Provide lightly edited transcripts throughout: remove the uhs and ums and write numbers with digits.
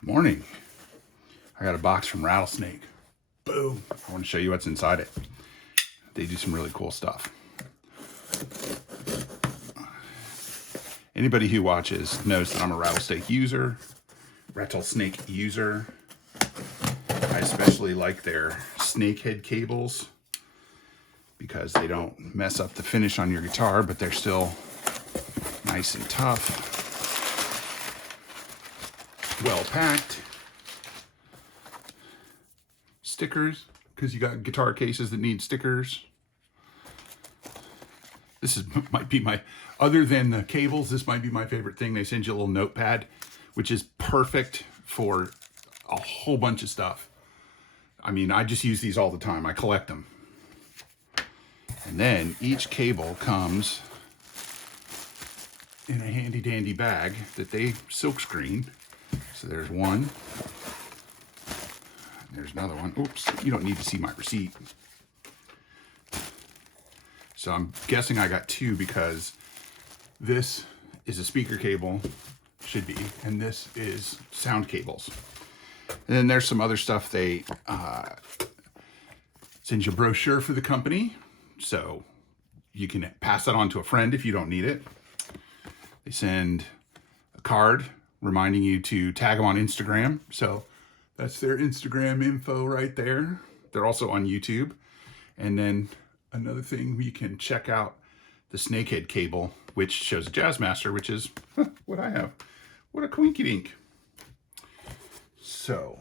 Good morning. I got a box from Rattlesnake. Boom. I want to show you what's inside it. They do some really cool stuff. Anybody who watches knows that I'm a Rattlesnake user. I especially like their snakehead cables because they don't mess up the finish on your guitar, but they're still nice and tough. Well packed. Stickers, because you got guitar cases that need stickers. Might be my, other than the cables, this might be my favorite thing. They send you a little notepad, which is perfect for a whole bunch of stuff. I mean, I just use these all the time. I collect them. And then each cable comes in a handy dandy bag that they silkscreen. So there's one. There's another one. Oops, you don't need to see my receipt. So I'm guessing I got two because this is a speaker cable, should be, and this is sound cables. And then there's some other stuff. They send you a brochure for the company, so you can pass that on to a friend if you don't need it. They send a card reminding you to tag them on Instagram. So that's their Instagram info right there. They're also on YouTube. And then another thing, you can check out the snakehead cable, which shows a Jazzmaster, which is what I have. What a coinky dink. So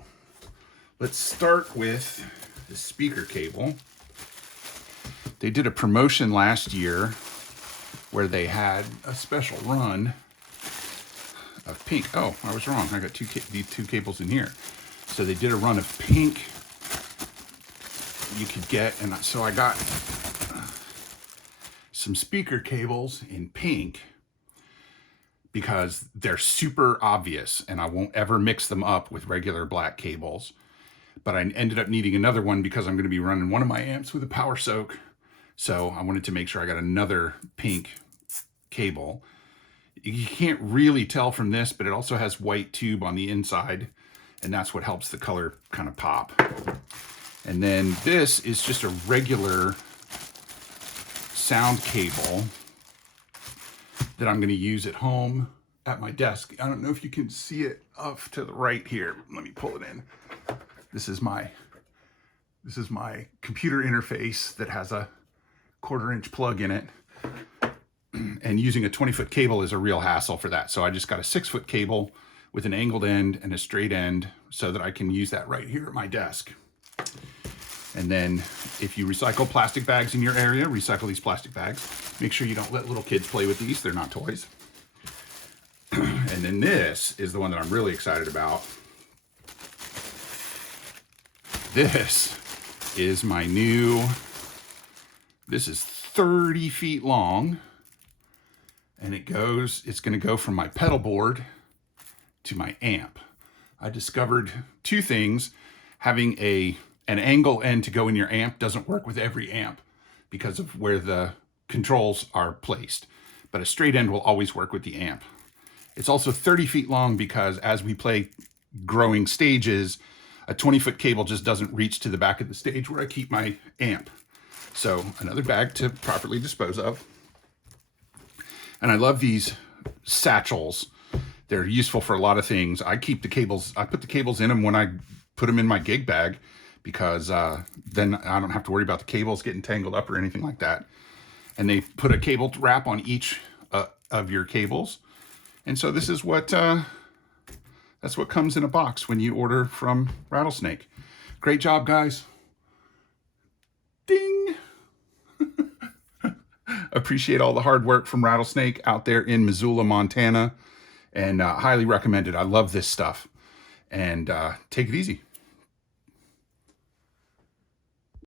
let's start with the speaker cable. They did a promotion last year where they had a special run of pink. Oh, I was wrong. I got these two cables in here. So they did a run of pink you could get, and so I got some speaker cables in pink because they're super obvious and I won't ever mix them up with regular black cables. But I ended up needing another one because I'm going to be running one of my amps with a power soak. So I wanted to make sure I got another pink cable. You can't really tell from this, but it also has white tube on the inside, and that's what helps the color kind of pop. And then this is just a regular sound cable that I'm going to use at home at my desk. I don't know if you can see it off to the right here. Let me pull it in. This is my computer interface that has a 1/4 inch plug in it. And using a 20-foot cable is a real hassle for that. So I just got a 6-foot cable with an angled end and a straight end so that I can use that right here at my desk. And then if you recycle plastic bags in your area, recycle these plastic bags. Make sure you don't let little kids play with these. They're not toys. And then this is the one that I'm really excited about. This is my new, this is 30 feet long. And it's going to go from my pedal board to my amp. I discovered two things. Having an angle end to go in your amp doesn't work with every amp because of where the controls are placed. But a straight end will always work with the amp. It's also 30 feet long because as we play growing stages, a 20-foot cable just doesn't reach to the back of the stage where I keep my amp. So another bag to properly dispose of. And I love these satchels. They're useful for a lot of things. I put the cables in them when I put them in my gig bag because then I don't have to worry about the cables getting tangled up or anything like that. And they put a cable wrap on each of your cables. And so this is that's what comes in a box when you order from Rattlesnake. Great job, guys. Ding. Appreciate all the hard work from Rattlesnake out there in Missoula, Montana, and highly recommend it. I love this stuff. And take it easy.